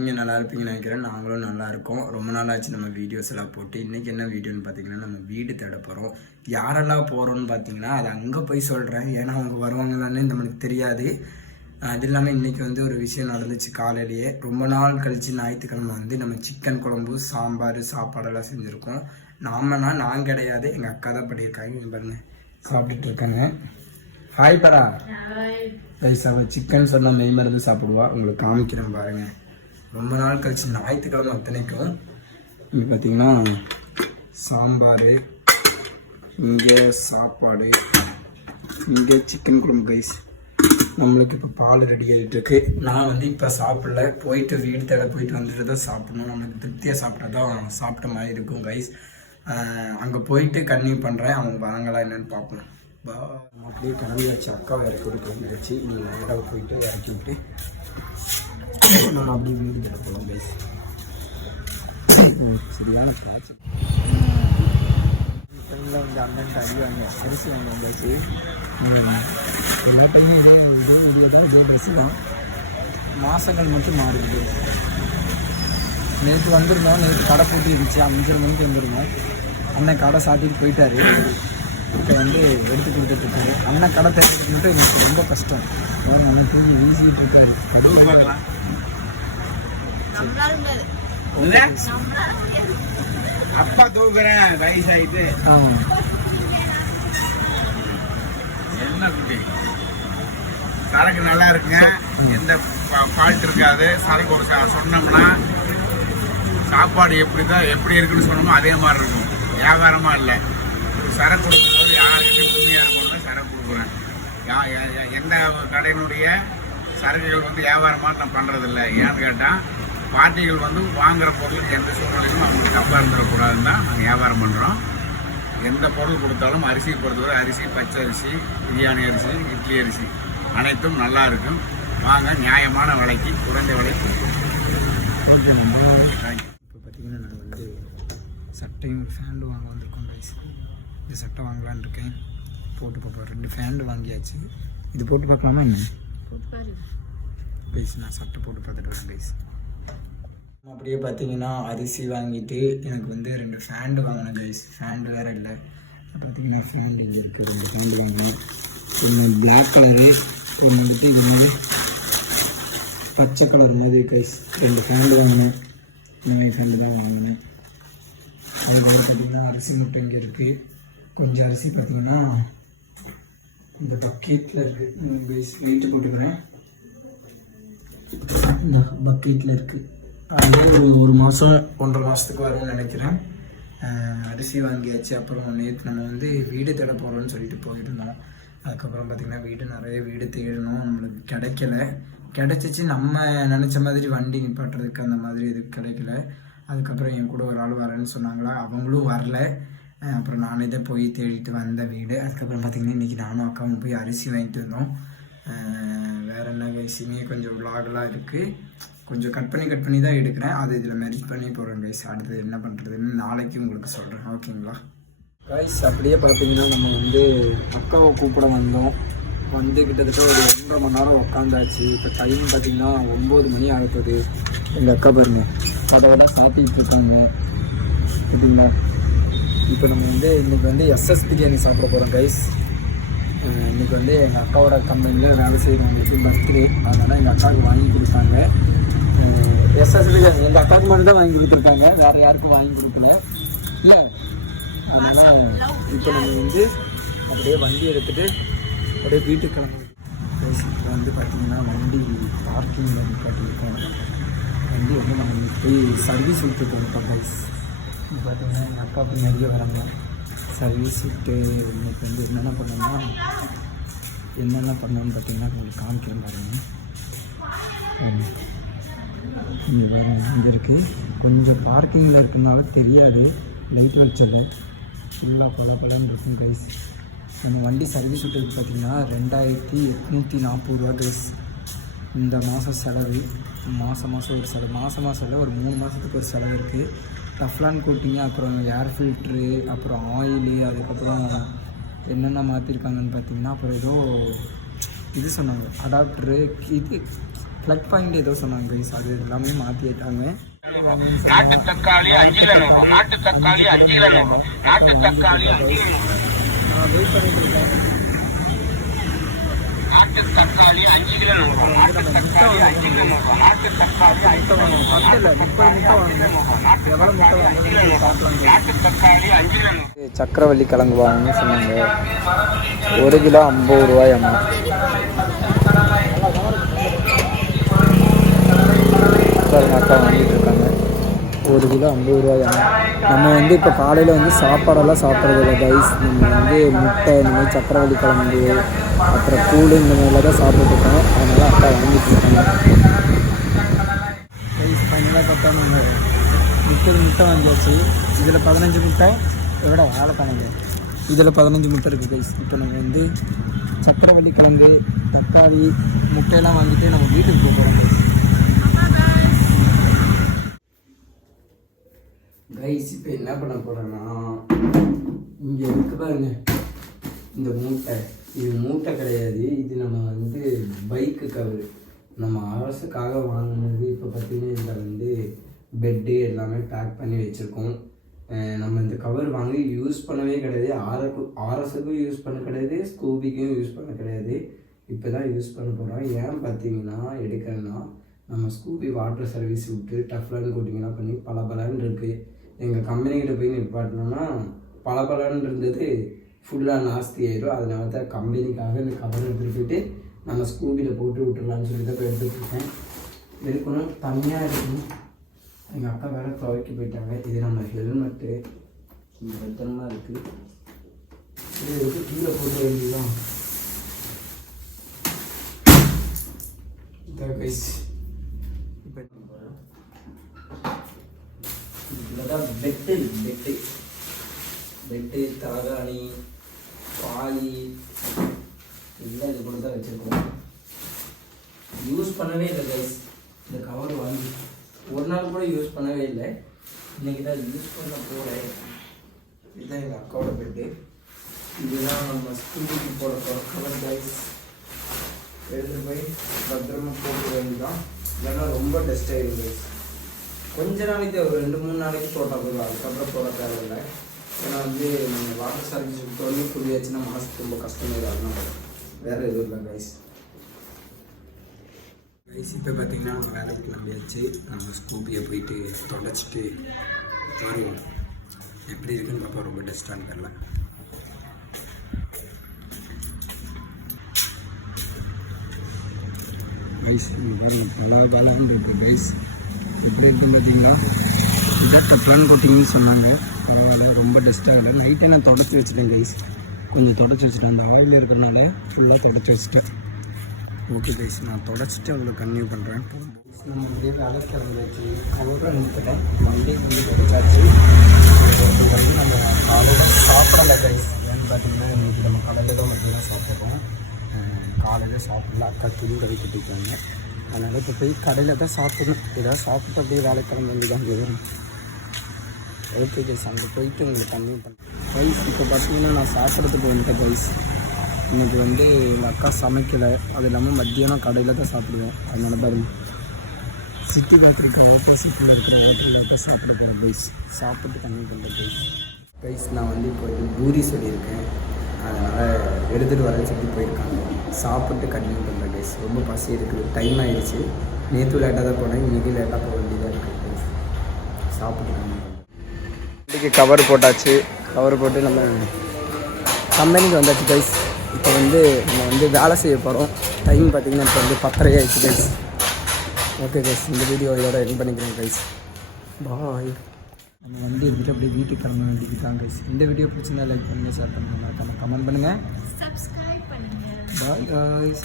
நீங்கள் நல்லா இருப்பீங்கன்னு நினைக்கிறேன். நாங்களும் நல்லா இருக்கோம். ரொம்ப நாள் ஆச்சு நம்ம வீடியோஸ் எல்லாம் போட்டு. இன்றைக்கி என்ன வீடியோன்னு பார்த்தீங்கன்னா, நம்ம வீடு தேட போகிறோம். யாரெல்லாம் போகிறோன்னு பார்த்தீங்கன்னா, அது அங்கே போய் சொல்கிறேன். ஏன்னா அவங்க வருவாங்களான்னு நம்மளுக்கு தெரியாது. அது இல்லாமல் இன்றைக்கி வந்து ஒரு விஷயம் நடந்துச்சு காலையிலேயே. ரொம்ப நாள் கழித்து ஞாயிற்றுக்கிழமை வந்து நம்ம சிக்கன் குழம்பு, சாம்பார், சாப்பாடெல்லாம் செஞ்சுருக்கோம். நான் கிடையாது, எங்கள் அக்கா தான் பண்ணியிருக்காங்க. இங்கே பாருங்க சாப்பிட்டுட்டு இருக்காங்க. ஹாய் பரா. ரைஸ் அவள் சிக்கன் சொன்னால் மெய் மருந்து சாப்பிடுவா. உங்களுக்கு காமிக்கிறேன் பாருங்கள். ரொம்ப நாள் கழிச்சு ஞாயிற்றுக்கிழமை அத்தனைக்கும். இங்கே பார்த்தீங்கன்னா சாம்பார், இங்கே சாப்பாடு, இங்கே சிக்கன் குழம்பு ரைஸ். நம்மளுக்கு இப்போ பால் ரெடி ஆகிட்டு இருக்கு. நான் வந்து இப்போ சாப்பிடல, போயிட்டு வீடு தேட போயிட்டு வந்துட்டு தான் சாப்பிடணும். நம்மளுக்கு திருப்தியாக சாப்பிட்டா தான் சாப்பிட்ட மாதிரி இருக்கும் ரைஸ். அங்கே போயிட்டு கன்னியூ பண்ணுறேன். அவங்க வராங்களா என்னன்னு பார்ப்போம். அப்படியே கிளம்பியாச்சு. அக்காவை இறக்கி விட்டு கிளம்பியாச்சு. இன்னும் நேராக போயிட்டு இறக்கி விட்டு நம்ம அப்படியே வீடு தேட போகலாம் கைஸ். சரியான காய்ச்சல். டைமில் வந்து அண்ணன் அடி வாங்க அரிசி வாங்க வந்தாச்சு. எல்லா டைமும் இதே வீடியோ தான், இதே பஸ்ஸு தான். மாதங்கள் மட்டும் மாறிடுது. நேற்று வந்துருந்தோம். நேற்று கடை பூட்டி இருந்துச்சு. 5:30 மணிக்கு வந்துருந்தோம். அண்ணன் கடை சாத்திட்டு போயிட்டாரு. இப்போ வந்து எடுத்து கொடுத்துட்ருக்காரு. அண்ணன் கடை தேடுறதுக்கு மட்டும் எனக்கு ரொம்ப கஷ்டம். எனக்கு ஈஸிட்டு இருக்காரு. அதுவும் பார்க்கலாம். அப்பா தூக்குறேன் வயசாயிட்டு. என்ன குட்டி சரக்கு நல்லா இருக்குங்க. எந்த ஃபால்ட் இருக்காது. சரக்கு ஒரு சொன்னோம்னா சாப்பாடு எப்படி இருக்குன்னு சொன்னோமோ அதே மாதிரி இருக்கும். வியாபாரமா இல்லை. சரக்கு கொடுக்கும்போது யாருக்கிட்டையும் உண்மையாக இருக்கணும்னா சரக்கு கொடுக்குறேன். எந்த கடையினுடைய சரக்குகள் வந்து வியாபாரமாக நான் பண்ணுறதில்ல. ஏன்னு கேட்டால் பார்ட்டிகள் வந்து வாங்குகிற பொருளுக்கு எந்த சூழ்நிலையும் அவங்களுக்கு தப்பாக இருந்துடக்கூடாதுன்னு தான் நாங்கள் வியாபாரம் பண்ணுறோம். எந்த பொருள் கொடுத்தாலும் அரிசியை பொறுத்தவரை அரிசி, பச்சை அரிசி, பிரியாணி அரிசி, இட்லி அரிசி அனைத்தும் நல்லா இருக்கும். வாங்க, நியாயமான விலைக்கு, குறைந்த விலைக்கு. இப்போ பார்த்தீங்கன்னா நான் வந்து சட்டையும் ஒரு ஃபேண்டு வாங்க வந்திருக்கோம் ரைஸ். இந்த சட்டை வாங்கலான்னு இருக்கேன். போட்டு பார்ப்போம். 2 ஃபேண்டு வாங்கியாச்சு. இது போட்டு பார்க்கலாமா என்ன? ரைஸ் நான் சட்டை போட்டு பார்த்துட்டு வரேன் ரைஸ். அப்படியே பார்த்தீங்கன்னா அரிசி வாங்கிட்டு எனக்கு வந்து 2 ஃபேண்டு வாங்கினேன் கைஸ். ஃபேண்டு வேறு இல்லை. பார்த்தீங்கன்னா ஃபேண்டு இங்கே இருக்குது. 2 ஃபேண்டு வாங்கினேன். ஒன்று பிளாக் கலரு, ஒன்று வந்துட்டு இது மாதிரி பச்சை கலர் மாதிரி கைஸ். 2 ஃபேண்டு வாங்கினேன். இந்த மாதிரி ஃபேண்டு தான் வாங்கினேன். அதுபோல் பார்த்தீங்கன்னா அரிசி மூட்டை இங்கே இருக்குது. கொஞ்சம் அரிசி பார்த்தீங்கன்னா இந்த பக்கெட்டில் இருக்குது கைஸ். வெயிட்டு போட்டுக்கிறேன். இந்த பக்கெட்டில் இருக்குது. அது ஒரு மாதம் 1.5 மாதத்துக்கு வரும்னு நினைக்கிறேன். அரிசி வாங்கியாச்சு. அப்புறம் நேற்று நம்ம வந்து வீடு தேட போகிறோம்னு சொல்லிட்டு போயிருந்தோம். அதுக்கப்புறம் பார்த்திங்கன்னா நிறைய வீடு தேடணும். நம்மளுக்கு கிடைச்சிச்சு. நம்ம நினச்ச மாதிரி வண்டி நிப்பாட்டுறதுக்கு அந்த மாதிரி இது கிடைக்கல. அதுக்கப்புறம் என் கூட ஒரு ஆள் வரேன்னு சொன்னாங்களா, அவங்களும் வரல. அப்புறம் நானே தான் போய் தேடிட்டு வந்த வீடு. அதுக்கப்புறம் பார்த்திங்கன்னா இன்றைக்கி நானும் அக்காவும் போய் அரிசி வாங்கிட்டு வந்தோம். வேறு என்ன கைஸுமே கொஞ்சம் விலாகெலாம் இருக்குது. கொஞ்சம் கட் பண்ணி தான் எடுக்கிறேன். அது இதில் மெரிட் பண்ணி போகிறேன் கைஸ். அடுத்து என்ன பண்ணுறதுன்னு நாளைக்கு உங்களுக்கு சொல்கிறேன். ஓகேங்களா கைஸ்? அப்படியே பார்த்தீங்கன்னா நம்ம வந்து அக்காவை கூப்பிட வந்தோம். வந்து கிட்டத்தட்ட ஒரு 1.5 மணி நேரம் உட்காந்தாச்சு. இப்போ டைம் பார்த்தீங்கன்னா 9 மணி ஆகுது. எங்கள் அக்கா பாருங்க அதோட சாப்பிட்டு இருக்காங்க. அப்படிங்களா? இப்போ நம்ம வந்து இன்றைக்கி வந்து எஸ்எஸ் பிரியாணி சாப்பிட போகிறோம் கைஸ். இன்றைக்கி வந்து எங்கள் அக்காவோட கம்பெனியில் வேலை செய்கிறவங்களுக்கு பர்த்டே. அதனால் எங்கள் அக்காவுக்கு வாங்கி கொடுத்தாங்க. எஸ்எஸ் பிரியாணி எங்கள் அக்காவுக்கு மட்டும் தான் வாங்கி கொடுத்துருக்காங்க. வேறு யாருக்கும் வாங்கி கொடுக்கல இல்லை. அதனால் இப்போ நம்ம வந்து அப்படியே வண்டி எடுத்துகிட்டு அப்படியே வீட்டுக்கு கிளம்புவோம். இப்போ வந்து பார்த்திங்கன்னா வண்டி பார்க்கிங்கில் நிப்பாட்டியிருக்கோம். வண்டி வந்து நம்ம போய் சர்வீஸ் விட்டுருக்கோம். இப்போ கைஸ் இப்போ பார்த்திங்கன்னா எங்கள் அக்கா போய் நிறைய வராங்க. சர்வீஸ் விட்டு இன்னைக்கு வந்து என்னென்ன பண்ணோன்னு பார்த்திங்கன்னா உங்களுக்கு காமிக்கிறேன் பாருங்க. இங்கே பாருங்க, இங்கே இருக்குது. கொஞ்சம் பார்க்கிங்கில் இருக்குனாலும் தெரியாது, லைட் வச்சல ஃபுல்லாக பலன்னு இருக்கும் கைஸ். நம்ம வண்டி சர்வீஸ் விட்டுருக்கு பார்த்திங்கன்னா 2840 ரூபா கைஸ். இந்த மாதம் செலவு மாதம் ஒரு செலவு, மாதம் இல்லை, ஒரு 3 மாதத்துக்கு ஒரு செலவு இருக்குது. டஃப்லான் கோட்டிங்கு, அப்புறம் ஏர் ஃபில்ட்ரு, அப்புறம் ஆயிலு, அதுக்கப்புறம் என்னென்ன மாற்றிருக்காங்கன்னு பார்த்தீங்கன்னா, அப்புறம் ஏதோ இது சொன்னாங்க, அடாப்டரு, இது ப்ளக் பாயிண்ட் ஏதோ சொன்னாங்க கைஸ், அது எல்லாமே மாற்றிட்டாங்க. நாட்டு தக்காளி 5 கிலோ 100, நாட்டு தக்காளி 5 கிலோ 100, நாட்டு தக்காளி 5 கிலோ 100. நான் வெயிட் பண்ணிட்டு இருக்கேன். நாட்டு தக்காளி 5 கிலோ 100, நாட்டு தக்காளி 5 கிலோ 100, நாட்டு தக்காளி 5 கிலோ 100, 30 முட்டை வாங்க. எவ்வளோ முட்டை வாங்க பார்க்கலாம். நாட்டு தக்காளி 5 கிலோ 100. சக்கரவள்ளி கிழங்கு வாங்கன்னு சொன்னாங்க. 1 கிலோ 50 ரூபாய் அம்மா. அக்கா வாங்கிட்டு இருக்காங்க. 1 கிலோ 50 ரூபாய் அம்மா. நம்ம வந்து இப்போ காலையில் வந்து சாப்பாடெல்லாம் சாப்பிட்றதில்ல கைஸ். நம்ம வந்து முட்டை, இந்த மாதிரி சக்கரவள்ளி கிழங்கு, அப்புறம் கூழ், இந்த மாதிரிலாம் தான் சாப்பிட்டுருக்கோம். அதனால் அக்கா வாங்கிட்டு இருக்காங்க கைஸ். ஃபைனலாக பார்த்தா நம்ம 30 முட்டை வாங்கியாச்சு. இதில் 15 முட்டை எவ்வளோ வேலை பண்ணுங்க. இதில் 15 முட்டை இருக்குது கைஸ். இப்போ நம்ம வந்து சக்கரவள்ளி கிழங்கு, தக்காளி, முட்டையெல்லாம் வாங்கிட்டு நம்ம வீட்டுக்கு போக போகிறோம் கைஸ். இப்போ என்ன பண்ண போகிறேன்னா, இங்கே இருக்கு பாருங்க இந்த மூட்டை. இது மூட்டை கிடையாது, இது நம்ம வந்து பைக்கு கவர். நம்ம அரசுக்காக வாங்கினது. இப்போ பார்த்தீங்கன்னா இதில் வந்து பெட்டு எல்லாமே பேக் பண்ணி வச்சுருக்கோம். நம்ம இந்த கவர் வாங்கி யூஸ் பண்ணவே கிடையாது. ஆர்எஸுக்கும் யூஸ் பண்ண கிடையாது, ஸ்கூபிக்கும் யூஸ் பண்ண கிடையாது. இப்போ தான் யூஸ் பண்ண போகிறோம். ஏன் பார்த்தீங்கன்னா எடுக்கிறேன்னா, நம்ம ஸ்கூபி வாட்டர் சர்வீஸ் விட்டு டஃப்லான் கோட்டிங்லாம் பண்ணி பலன்னு இருக்குது. எங்கள் கம்பெனிக்கிட்ட போய் நிப்பாட்டினோன்னா பலன்னு இருந்தது ஃபுல்லாக நாஸ்தி ஆயிடும். அதனால தான் கம்பெனிக்காக இந்த கவர் எடுத்துகிட்டு போயிட்டு நம்ம ஸ்கூபியில் போட்டு விட்டுடலான்னு சொல்லி தான் இப்போ எடுத்துகிட்ருக்கேன். எடுக்கணும், தனியாக இருக்கணும். எங்கள் அக்கா வேறு துவைக்க போயிட்டாங்க. இது நம்ம ஹெல்மெட்டு பத்திரமா இருக்குது. இது எடுத்து கீழே போட்டு வேண்டியதான். இதான் கைஸ். இப்போ இதில் தான் பெட்டு தலகாணி, பாய் எல்லாம் இது கூட தான் வச்சுருக்கோம். யூஸ் பண்ணவே இல்லை கைஸ். இந்த கவர் வாங்கி ஒரு நாள் கூட யூஸ் பண்ணவே இல்லை. இன்றைக்கி தான் யூஸ் பண்ண போகிறேன். இதுதான் எங்கள் அக்காவோட பெட்டு. இதுதான் நம்ம ஸ்கூலுக்கு போட போகிற கவர் கைஸ். எடுத்துகிட்டு போய் பத்திரமா போட்டு வேண்டிதான். இல்லைன்னா ரொம்ப டஸ்ட் ஆகிடும் கைஸ். கொஞ்ச நாளைக்கு ஒரு 2-3 நாளைக்கு போட்டால் போதும், அதுக்கப்புறம் போட தேவையில்லை. ஏன்னா வந்து நம்ம வாட்டர் சர்வீஸ் விட்டோடனே புரியாச்சுன்னா மாதத்துக்கு ரொம்ப கஷ்டமாக அதனால வேறு எதுவும் இல்லை கைஸ். இப்போ பார்த்தீங்கன்னா நம்ம வேலைக்கு கிளம்பியாச்சு. நம்ம ஸ்கூபியை போயிட்டு தொடச்சிட்டு வருவோம். எப்படி இருக்குன்னு பார்ப்போம். ரொம்ப டஸ்ட்டான்னு தெரியல. கைஸ் நல்லா வேலை கைஸ். எப்படி இருக்குன்னு பார்த்தீங்களா? இதை டெப்லான் கோட்டிங்னு சொன்னாங்க. பரவாயில்ல, ரொம்ப டஸ்ட் ஆகலை. நைட்டே நான் தொடச்சி வச்சுட்டேன் கைஸ். கொஞ்சம் தொடச்சி வச்சுட்டேன். அந்த ஆயில் இருக்கிறனால ஃபுல்லாக தொடச்சி வச்சுட்டேன். ஓகே கைஸ், நான் தொடச்சிட்டு அதில் கன்டினியூ பண்ணுறேன். நம்ம அப்படியே வேலைக்கு கிளம்பியாச்சு. கவரை நிறுத்திட்டேன். வண்டி கொஞ்சம் தொடச்சாச்சு. வந்து நம்ம காலையில் சாப்பிடலை கைஸ். ஏன்னு பார்த்தீங்கன்னா இன்றைக்கி நம்ம கடையில் தான் மட்டும்தான் சாப்பிட்றோம். காலையில் சாப்பிடல. அக்கா துணி கடை கட்டிட்டாங்க. அதனால் இப்போ போய் கடையில் தான் சாப்பிடணும். ஏதாவது சாப்பிட்டு அப்படியே வேலை கிளம்ப வேண்டியதான் வரும். ஓகே கைஸ், அங்கே போயிட்டு உங்களுக்கு கன்டினியூ பண்ணேன் கைஸ். இப்போ பார்த்தீங்கன்னா நான் சாப்பிட்றதுக்கு வந்துட்டேன் கைஸ். இன்றைக்கி வந்து எங்கள் அக்கா சமைக்கலை. அது இல்லாமல் மத்தியானம் கடையில் தான் சாப்பிடுவேன். அதனால பாருங்க, சிட்டி பேக்கரிக்கு ஆப்போசிட்டில் இருக்கிற ஹோட்டலில் போய் சாப்பிட போகிறேன் கைஸ். சாப்பிட்டு கன்டினியூ பண்ணுறேன் கைஸ். நான் வந்து இப்போ வந்து பூரி சொல்லியிருக்கேன். அதனால் எடுத்துகிட்டு வரேன்னு சொல்லி போயிருக்காங்க. சாப்பிட்டு கன்டினியூ பண்ணுறேன் கைஸ். ரொம்ப பசி இருக்குது, டைம் ஆகிடுச்சு. நேற்று லேட்டாக தான் போனேன், இன்றைக்கி லேட்டாக போக வேண்டியதாக இருக்குது கைஸ். சாப்பிட்டு கன்டினியூ பண்ணுறேன். இன்றைக்கி கவர் போட்டாச்சு. கவர் போட்டு நம்ம கம்பெனிக்கு வந்தாச்சு கைஸ். இப்போ வந்து நம்ம வந்து வேலை செய்ய போகிறோம். டைம் பார்த்திங்கன்னா இப்போ வந்து 10:30 ஆகிடுச்சு கைஸ். ஓகே கைஸ், இந்த வீடியோ இதோட என் பண்ணிக்கிறேன் கைஸ். பாய். நம்ம வண்டி எடுத்துகிட்டு அப்படியே வீட்டுக்கு கிளம்ப வேண்டியது தான் கைஸ். இந்த வீடியோ பிடிச்சிருந்தா லைக் பண்ணுங்கள், ஷேர் பண்ணுங்கள், மறக்காமல் கமெண்ட் பண்ணுங்கள். சப்ஸ்கிரைப் பண்ணுங்கள். Bye guys.